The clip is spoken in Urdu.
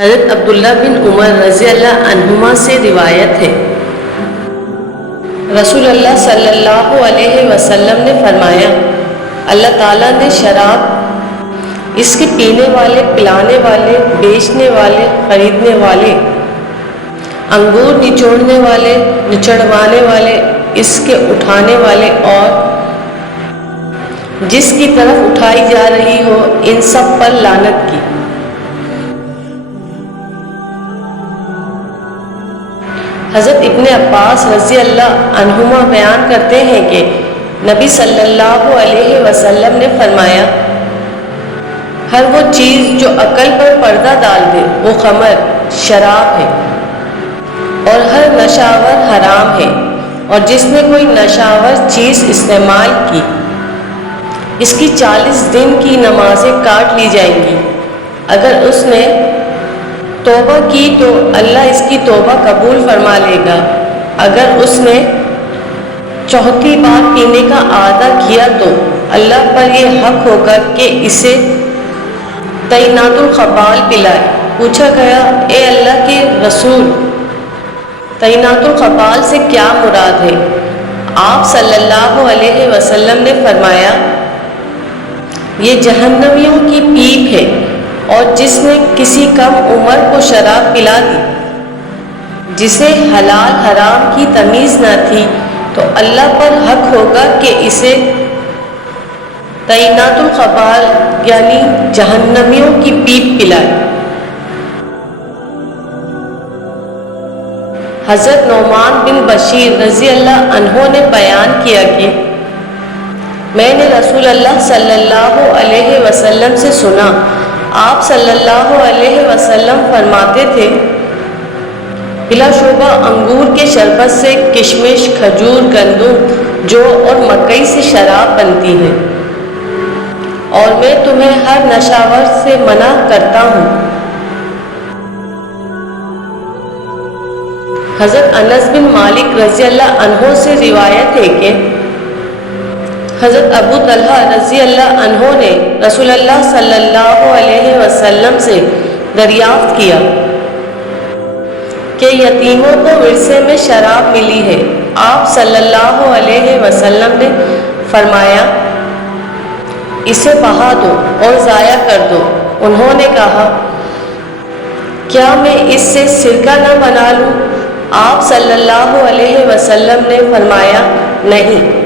حضرت عبداللہ بن عمر رضی اللہ عنہما سے روایت ہے، رسول اللہ صلی اللہ علیہ وسلم نے فرمایا، اللہ تعالیٰ نے شراب، اس کے پینے والے، پلانے والے، بیچنے والے، خریدنے والے، انگور نچوڑنے والے، نچڑوانے والے، اس کے اٹھانے والے اور جس کی طرف اٹھائی جا رہی ہو، ان سب پر لعنت کی۔ حضرت ابن عباس رضی اللہ عنہما بیان کرتے ہیں کہ نبی صلی اللہ علیہ وسلم نے فرمایا، ہر وہ چیز جو عقل پر پردہ ڈال دے وہ خمر، شراب ہے، اور ہر نشاور حرام ہے، اور جس نے کوئی نشاور چیز استعمال کی، اس کی 40 دن کی نمازیں کاٹ لی جائیں گی۔ اگر اس نے توبہ کی تو اللہ اس کی توبہ قبول فرما لے گا، اگر اس نے چوتھی بار پینے کا عادہ کیا تو اللہ پر یہ حق ہوگا کہ اسے طینات الخبال پلائے۔ پوچھا گیا، اے اللہ کے رسول، طینات الخبال سے کیا مراد ہے؟ آپ صلی اللہ علیہ وسلم نے فرمایا، یہ جہنمیوں کی پیپ ہے، اور جس نے کسی کم عمر کو شراب پلا دی جسے حلال حرام کی تمیز نہ تھی تو اللہ پر حق ہوگا کہ اسے طینات الخبال یعنی جہنمیوں کی پیپ پلائے۔ حضرت نعمان بن بشیر رضی اللہ عنہ نے بیان کیا کہ میں نے رسول اللہ صلی اللہ علیہ وسلم سے سنا، آپ صلی اللہ علیہ وسلم فرماتے تھے، بلا شبہ انگور کے شربت سے کشمش، کھجور، گندم، جو اور مکئی سے شراب بنتی ہے، اور میں تمہیں ہر نشاور سے منع کرتا ہوں۔ حضرت انس بن مالک رضی اللہ عنہ سے روایت ہے کہ حضرت ابو طلحہ رضی اللہ عنہ نے رسول اللہ صلی اللہ علیہ وسلم سے دریافت کیا کہ یتیموں کو ورثے میں شراب ملی ہے۔ آپ صلی اللہ علیہ وسلم نے فرمایا، اسے بہا دو اور ضائع کر دو۔ انہوں نے کہا، کیا میں اس سے سرکہ نہ بنا لوں؟ آپ صلی اللہ علیہ وسلم نے فرمایا، نہیں۔